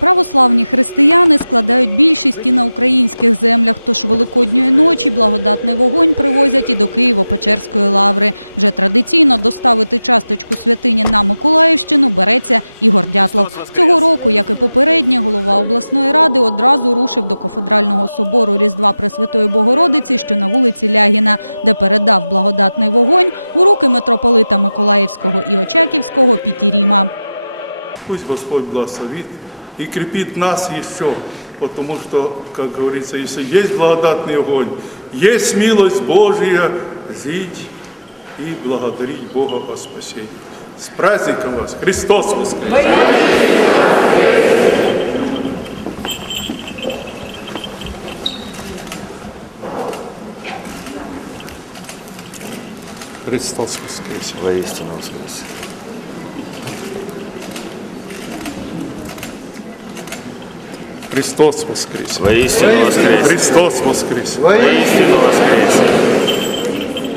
Православні християни складають більшість і на українських землях, тож великодньої ночі благодатний вогонь привозять і до Києво-Печерської лаври. Вже традиційно доставити часточку святині на Миколаївщину береться Ігор Дятлов. Цього року, як і попередні, голова обласної ради одразу рушив до кафедрального собору Різдва Пресвятої Богородиці, що на вулиці Лягіна, де передав благодатний вогонь у руки митрополита Миколаївського і Очаківського Пітіріма. Пусть Господь благословит и крепит нас еще, потому что, как говорится, если есть благодатный огонь, есть милость Божия, жить и благодарить Бога о спасении. С праздником вас! Христос воскрес! Христос воскрес! Воистину воскрес. Христос воскрес! Воистину воскрес. Христос воскрес! Воистину воскрес.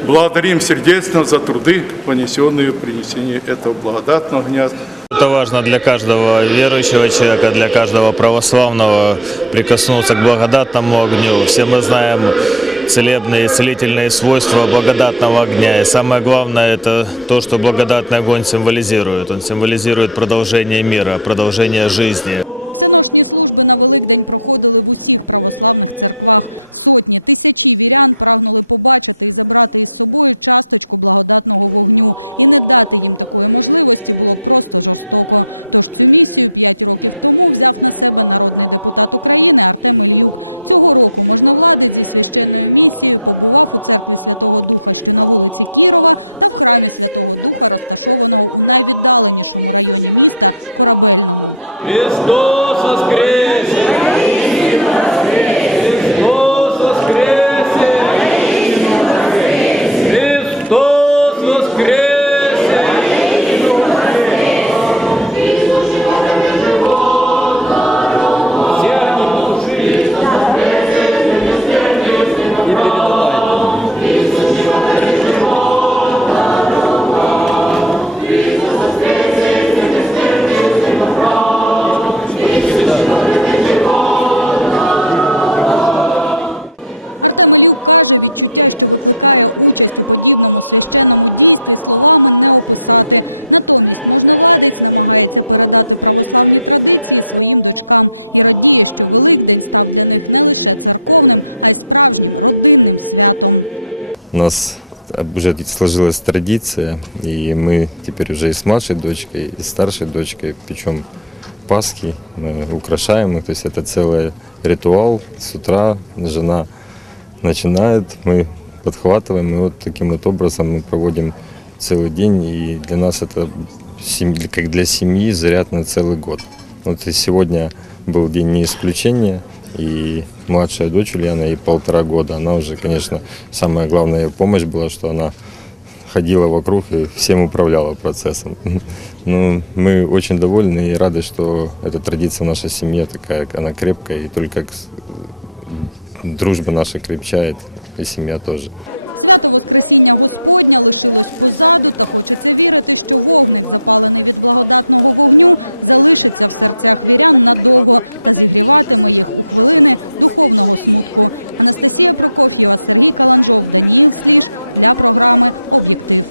Благодарим сердечно за труды, понесенные в принесении этого благодатного огня. Это важно для каждого верующего человека, для каждого православного прикоснуться к благодатному огню. Все мы знаем целебные, целительные свойства благодатного огня. И самое главное это то, что благодатный огонь символизирует. Он символизирует продолжение мира, продолжение жизни. Всеношні служби на Великдень проходили в усіх православних церквах. Сотні, тисячі вірян прагнули побачити і забрати із собою часточку благодатного вогню. І не дати їм такої можливості було просто жорстоко. Тож цю місію п'ять років тому взяв на себе народний депутат України Артем Ільюк. Цього року можновладець зі священною місією побував у церкві Святого Духа, що на вулиці Кірова, та в храмі Святого Духа, розташованого у найвіддаленішому районі міста Корабельному. Христос Артем Ілюк каже, відчуття, що викликає участь у подібному священному дійстві, словами не описати. Натомість можновладець намагається передати православні традиції своїм дочкам і радіє, що Великдень став для них не лише церковним, а й справжнім родинним святом. У нас уже сложилась традиция, и мы теперь уже и с младшей дочкой, и с старшей дочкой печем Пасхи, мы украшаем их, то есть это целый ритуал. С утра жена начинает, мы подхватываем, и вот таким вот образом мы проводим целый день, и для нас это как для семьи заряд на целый год. Вот и сегодня был день не исключения, и младшая дочь Ульяна, ей полтора года, она уже, конечно, самая главная помощь была, что она ходила вокруг и всем управляла процессом. Ну, мы очень довольны и рады, что эта традиция в нашей семье такая, она крепкая, и только дружба наша крепчает, и семья тоже. Свято Воскресіння Господня лишилось позаду, та хочеться вірити, що вогник, запалений від благодатного вогню, залишиться в серцях вірян надовго та зігріватиме їх у хвилини духовного смутку. Анастасія Прокоф'єва, Сергій Каланжов, Даніїл Сліж для програми Об'єктив.